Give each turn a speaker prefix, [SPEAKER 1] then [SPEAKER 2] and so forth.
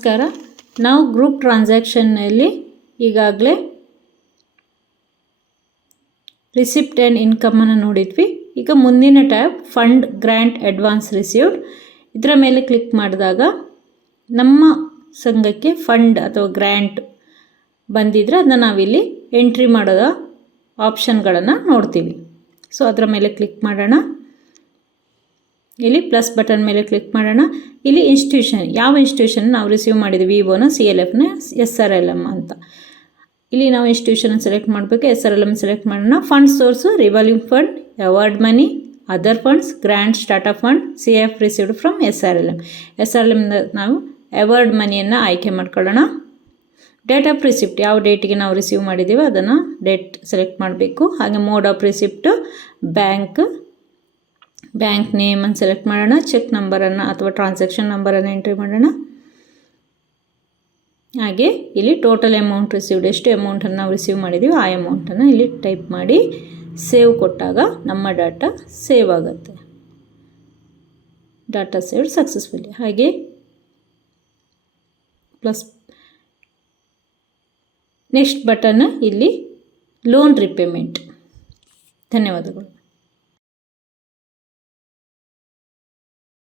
[SPEAKER 1] ನಮಸ್ಕಾರ. ನಾವು ಗ್ರೂಪ್ ಟ್ರಾನ್ಸಾಕ್ಷನ್ನಲ್ಲಿ ಈಗಾಗಲೇ ರಿಸಿಪ್ಟ್ ಆ್ಯಂಡ್ ಇನ್ಕಮನ್ನು ನೋಡಿದ್ವಿ. ಈಗ ಮುಂದಿನ tab fund grant advance received ಇದರ ಮೇಲೆ ಕ್ಲಿಕ್ ಮಾಡಿದಾಗ ನಮ್ಮ ಸಂಘಕ್ಕೆ ಫಂಡ್ ಅಥವಾ ಗ್ರ್ಯಾಂಟ್ ಬಂದಿದ್ರೆ ಅದನ್ನ ನಾವಿಲ್ಲಿ ಎಂಟ್ರಿ ಮಾಡೋದ ಆಪ್ಷನ್ಗಳನ್ನು ನೋಡ್ತೀವಿ. ಸೊ ಅದರ ಮೇಲೆ ಕ್ಲಿಕ್ ಮಾಡೋಣ. ಇಲ್ಲಿ ಪ್ಲಸ್ ಬಟನ್ ಮೇಲೆ ಕ್ಲಿಕ್ ಮಾಡೋಣ. ಇಲ್ಲಿ ಇನ್ಸ್ಟಿಟ್ಯೂಷನ್ ಯಾವ ಇನ್ಸ್ಟಿಟ್ಯೂಷನ್ ನಾವು ರಿಸೀವ್ ಮಾಡಿದ್ವಿ? ವಿವೋನ ಸಿ ಎಲ್ ಎಫ್ನ ಎಸ್ ಆರ್ ಎಲ್ ಎಂ ಅಂತ. ಇಲ್ಲಿ ನಾವು ಇನ್ಸ್ಟಿಟ್ಯೂಷನ್ ಸೆಲೆಕ್ಟ್ ಮಾಡಬೇಕು. S R L M select ಮಾಡೋಣ. Fund source revolving fund award money other funds grant startup fund C F received from S R L M S R L M ನಾವು award ಮನಿಯನ್ನು ಆಯ್ಕೆ ಮಾಡ್ಕೊಳ್ಳೋಣ. Date of receipt ಯಾವ ಡೇಟಿಗೆ ನಾವು receive ಮಾಡಿದ್ದೀವೋ ಅದನ್ನು date select ಮಾಡಬೇಕು. ಹಾಗೆ mode of receipt bank bank ನೇಮನ್ನು select ಮಾಡೋಣ ಚೆಕ್ ನಂಬರನ್ನು ಅಥವಾ ಟ್ರಾನ್ಸಾಕ್ಷನ್ ನಂಬರನ್ನು ಎಂಟ್ರಿ ಮಾಡೋಣ. ಹಾಗೆ ಇಲ್ಲಿ ಟೋಟಲ್ ಅಮೌಂಟ್ ರಿಸೀವ್ಡ್ ಎಷ್ಟು ಅಮೌಂಟನ್ನು ನಾವು ರಿಸೀವ್ ಮಾಡಿದ್ದೀವಿ ಆ ಅಮೌಂಟನ್ನು ಇಲ್ಲಿ ಟೈಪ್ ಮಾಡಿ ಸೇವ್ ಕೊಟ್ಟಾಗ ನಮ್ಮ ಡಾಟಾ ಸೇವ್ ಆಗುತ್ತೆ. ಡಾಟಾ ಸೇವ್ ಸಕ್ಸಸ್ಫುಲಿ ಹಾಗೆ ಪ್ಲಸ್ ನೆಕ್ಸ್ಟ್ ಬಟನ್ ಇಲ್ಲಿ ಲೋನ್ ರಿಪೇಮೆಂಟ್ ಧನ್ಯವಾದಗಳು.